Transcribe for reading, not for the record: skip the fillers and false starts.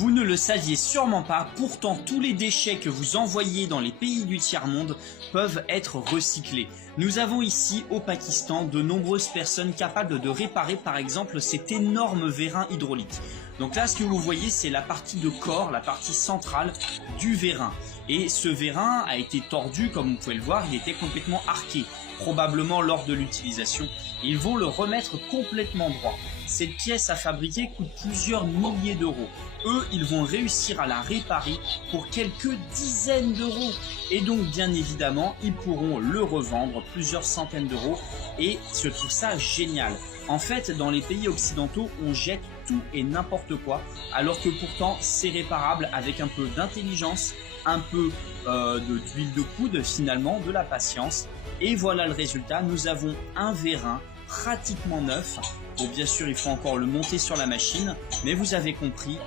Vous ne le saviez sûrement pas, pourtant tous les déchets que vous envoyez dans les pays du tiers-monde peuvent être recyclés. Nous avons ici au Pakistan de nombreuses personnes capables de réparer par exemple cet énorme vérin hydraulique. Donc là ce que vous voyez c'est la partie de corps, la partie centrale du vérin. Et ce vérin a été tordu comme vous pouvez le voir, il était complètement arqué, probablement lors de l'utilisation. Ils vont le remettre complètement droit. Cette pièce à fabriquer coûte plusieurs milliers d'euros. Eux, ils vont réussir à la réparer pour quelques dizaines d'euros. Et donc, bien évidemment, ils pourront le revendre plusieurs centaines d'euros. Et je trouve ça génial. En fait, dans les pays occidentaux, on jette tout et n'importe quoi, alors que pourtant, c'est réparable avec un peu d'intelligence, un peu d'huile de coude, finalement, de la patience. Et voilà le résultat. Nous avons un vérin pratiquement neuf. Bon, bien sûr, il faut encore le monter sur la machine, mais vous avez compris,